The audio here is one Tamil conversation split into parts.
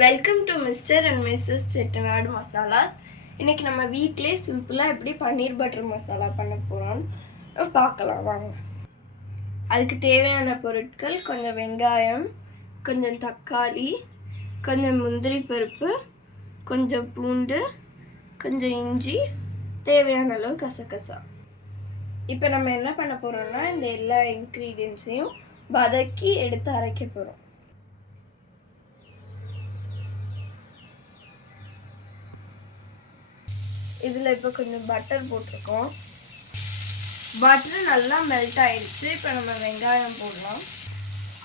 Welcome to mister and missus Chettinad Masalas. இன்றைக்கி நம்ம வீட்டிலே சிம்பிளாக எப்படி பன்னீர் பட்டர் மசாலா பண்ண போகிறோம்னு பார்க்கலாம் வாங்க. அதுக்கு தேவையான பொருட்கள் கொஞ்சம் வெங்காயம், கொஞ்சம் தக்காளி, கொஞ்சம் முந்திரி பருப்பு, கொஞ்சம் பூண்டு, கொஞ்சம் இஞ்சி, தேவையான அளவு கசகசா. இப்போ நம்ம என்ன பண்ண போகிறோம்னா இந்த எல்லா இன்க்ரீடியன்ஸையும் வதக்கி எடுத்து அரைக்க போகிறோம். இதில் இப்போ கொஞ்சம் பட்டர் போட்டிருக்கோம். பட்டர் நல்லா மெல்ட் ஆயிடுச்சு. இப்போ நம்ம வெங்காயம் போடலாம்.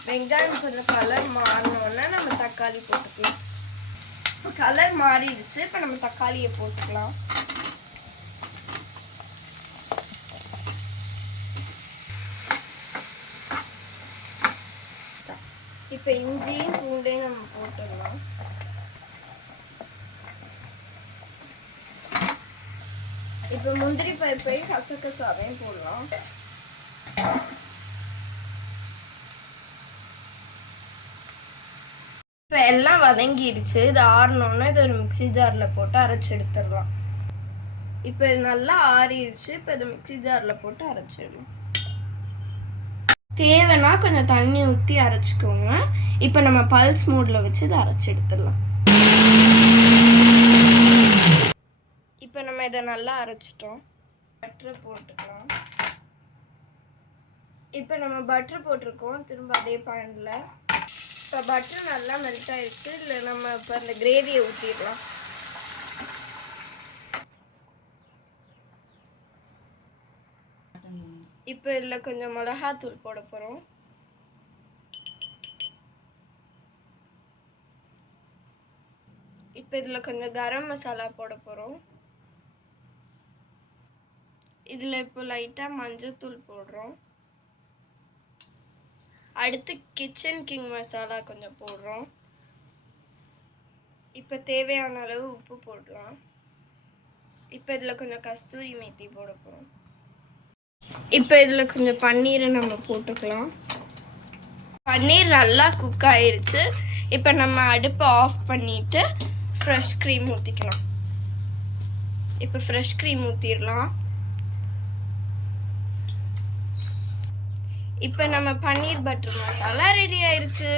வெங்காயம் கொஞ்சம் கலர் மாறினோன்னா நம்ம தக்காளி போட்டுக்கலாம். இப்போ கலர் மாறிடுச்சு. இப்போ நம்ம தக்காளியை போட்டுக்கலாம். இப்போ இஞ்சியும் பூண்டையும் நம்ம போட்டுடலாம். இப்போ முந்திரி பருப்பையும் கசகசாவையும் போடலாம். இப்போ எல்லாம் வதங்கிடுச்சு. இது ஆறணுன்னா இது ஒரு மிக்சி ஜாரில் போட்டு அரைச்சி எடுத்துடலாம். இப்போ இது நல்லா ஆறிடுச்சு. இப்போ இது மிக்சி ஜாரில் போட்டு அரைச்சிடலாம். தேவைன்னா கொஞ்சம் தண்ணி ஊற்றி அரைச்சிக்கோங்க. இப்போ நம்ம பல்ஸ் மூடில் வச்சு இதை அரைச்சி எடுத்துடலாம். இப்போ நம்ம இதை நல்லா அரைச்சிட்டோம். பட்டரை போட்டுக்கலாம். இப்போ நம்ம பட்டர் போட்டிருக்கோம். திரும்ப அதே பேனில் இப்போ பட்டர் நல்லா மெல்ட் ஆயிடுச்சு. இல்லை நம்ம இப்போ அந்த கிரேவியை ஊற்றிடலாம். இப்போ இதில் கொஞ்சம் மிளகாத்தூள் போட போகிறோம். இப்போ இதில் கொஞ்சம் கரம் மசாலா போட போகிறோம். இதில் இப்போ லைட்டாக மஞ்சள்தூள் போடுறோம். அடுத்து கிச்சன் கிங் மசாலா கொஞ்சம் போடுறோம். இப்போ தேவையான அளவு உப்பு போடலாம். இப்போ இதில் கொஞ்சம் கஸ்தூரி மேத்தி போட போகிறோம். இப்போ இதில் கொஞ்சம் பன்னீரை நம்ம போட்டுக்கலாம். பன்னீர் நல்லா குக் ஆயிருச்சு. இப்போ நம்ம அடுப்பை ஆஃப் பண்ணிவிட்டு ஃப்ரெஷ் க்ரீம் ஊற்றிக்கலாம். இப்போ ஃப்ரெஷ் க்ரீம் ஊற்றிடலாம். இப்போ நம்ம பன்னீர் பட்டர் மசாலா ரெடி ஆயிடுச்சு.